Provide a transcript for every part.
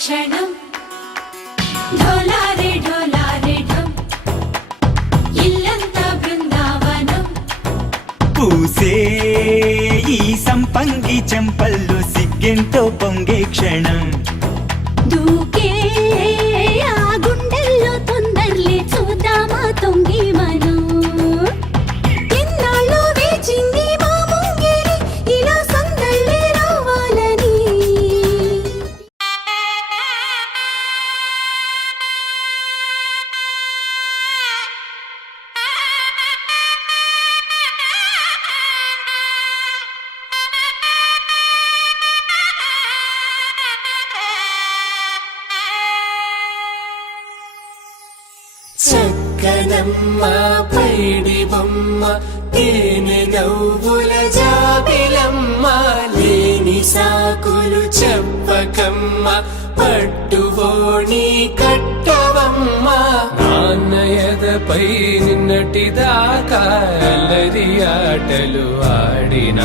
క్షణం ఢోలారే ఢోలారే ఢమ్ ఇల్లంతా బృందావనం పూసే ఈ సంపంగి చెంపల్లో సిగ్గెంతో పొంగే క్షణం దూకే ఆ గుండెల్లో తొందరలే చూద్దామా తొంగి మనం ఇన్నాళ్ళు వేచింది మా ముంగిరి ఇలా సందళ్ళే రావాలని చక్కనమ్మ పైడి బొమ్మ తేనె నవ్వుల జాబిలమ్మ లేని సాకులు చెప్పకమ్మ పట్టువోణి కట్టవమ్మ నాన్నయదపై నిన్నటిదాకా అల్లరి ఆటలు ఆడిన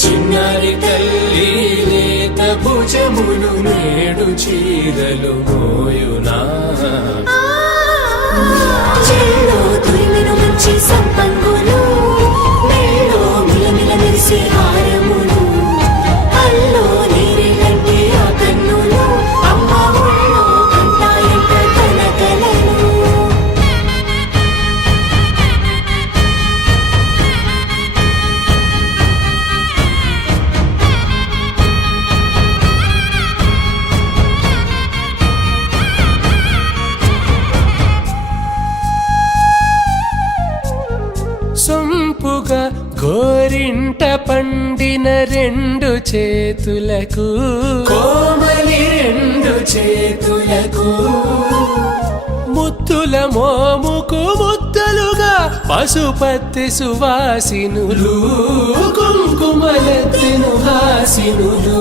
చిన్నారి తల్లి లేత భుజములు నేడు చీరలు మోయునా చెల్లో తురిమిను మంచి సంపంగులు మెల్లో మిలమిల మెరిసే హారములు అల్లో నీరెళ్ళంటే ఆ కన్నులు అమ్మ ఒళ్ళో కంటాయంట తన కలలు సొంపుగా గోరింట పండిన రెండు చేతులకు కోమలి రెండు చేతులకు ముత్తుల మోముకు ముద్దలుగా పశుపతి సువాసినులు కుంకుమలెత్తిను హాసినులు